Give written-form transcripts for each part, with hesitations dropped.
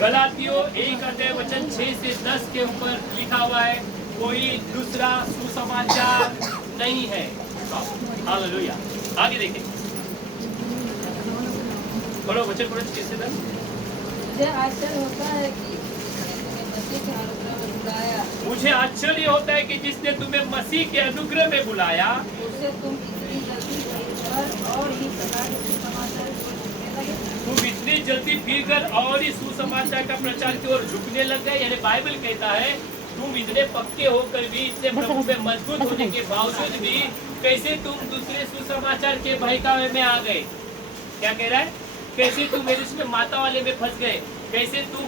गलातियों 1:6 से 10 के ऊपर लिखा हुआ है, कोई दूसरा सुसमाचार नहीं है। हालेलुया। आगे देखें, बोलो वचन पढ़ो 6 से 10। मुझे आश्चर्य होता है कि जिसने तुम्हें मसीह के अनुग्रह में बुलाया, मुझे आश्चर्य होता है कि जिसने तुम्हें मसीह के अनुग्रह में बुलाया, उससे तुम इतनी जल्दी फिरकर और ही प्रकार के सुसमाचार की ओर झुकने लगे। तुम इतनी जल्दी फिरकर और ही सुसमाचार का प्रचार की ओर झुकने लग गए। यानी बाइबल कहता है तुम इतने पक्के होकर भी, इतने प्रभु में मजबूत होने के बावजूद भी कैसे तुम दूसरे सुसमाचार के बहकावे में आ गए। क्या कह रहा है? कैसे तुम में माता वाले में फंस गए, कैसे तुम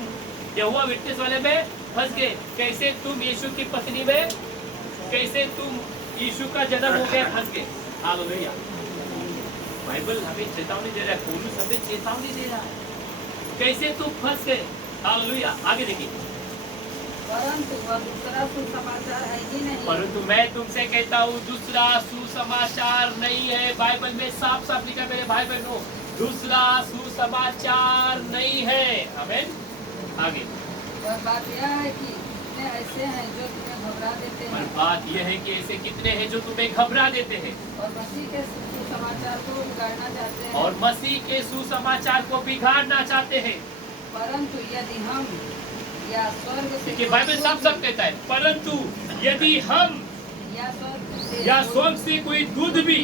यहोवा विटनेस वाले में फंस गए, कैसे तुम यीशु की पत्नी में, कैसे तुम यीशु का जन्म हो गया फंस गए। हालेलुया। बाइबल हमें चेतावनी दे रहा है, पौलुस हमें चेतावनी दे रहा है कैसे तुम फंस गए। हालेलुया। आगे देखिए, परंतु वह दूसरा सुसमाचार है ही नहीं। परंतु मैं तुमसे कहता हूँ दूसरा सुसमाचार नहीं है। बाइबल में साफ साफ लिखा है मेरे भाई बहनों, दूसरा सुसमाचार नहीं है। आमीन। आगे, और बात यह है कि कितने ऐसे हैं जो तुम्हें घबरा देते और हैं बात यह है कि ऐसे कितने हैं जो तुम्हें घबरा देते हैं और मसीह के सुसमाचार को बिगाड़ना चाहते हैं। और मसीह के सुसमाचार को बिगाड़ना चाहते हैं। परंतु यदि हम या स्वर्ग से देखिए बाइबल साफ साफ कहता है, परंतु यदि हम या स्वर्ग से कोई दूध भी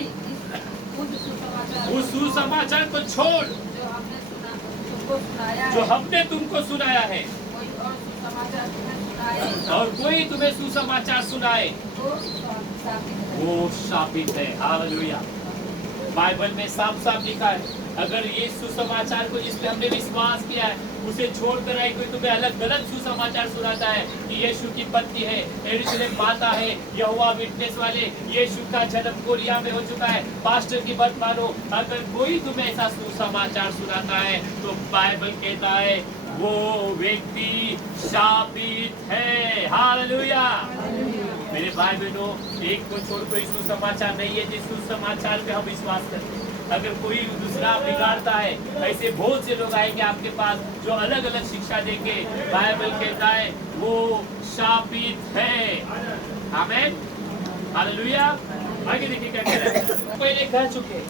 उस सुसमाचार को छोड़ जो हमने तुमको सुनाया जो है, हमने तुमको सुनाया है, कोई और सुसमाचार तुम्हें सुनाए और कोई तुम्हें सुसमाचार सुनाए, तो स्थापित है। वो शापित है। हालेलुया। बाइबल में साफ साफ लिखा है, अगर ये सुसमाचार को जिस पे हमने विश्वास किया है उसे छोड़कर आई कोई तुम्हें अलग गलत सुसमाचार सुनाता है कि यीशु की पत्नी है, यरूशलेम माता है, यहोवा विटनेस वाले, यीशु का जन्म कोरिया में हो चुका है, पास्टर की बात मानो, अगर कोई तुम्हें ऐसा सुसमाचार सुनाता है तो बाइबल कहता है वो व्यक्ति शापित है। हालेलुया। मेरे भाई बहनों, एक को छोड़ कोई सुसमाचार नहीं है जिस सुसमाचार पे हम विश्वास करते हैं। अगर कोई दूसरा बिगाड़ता है, ऐसे बहुत से लोग आएंगे आपके पास जो अलग अलग शिक्षा देंगे, बाइबल कहता है वो शापित है। आमीन। हालेलुया। आगे देखिए क्या कह रहा है, पहले कह चुके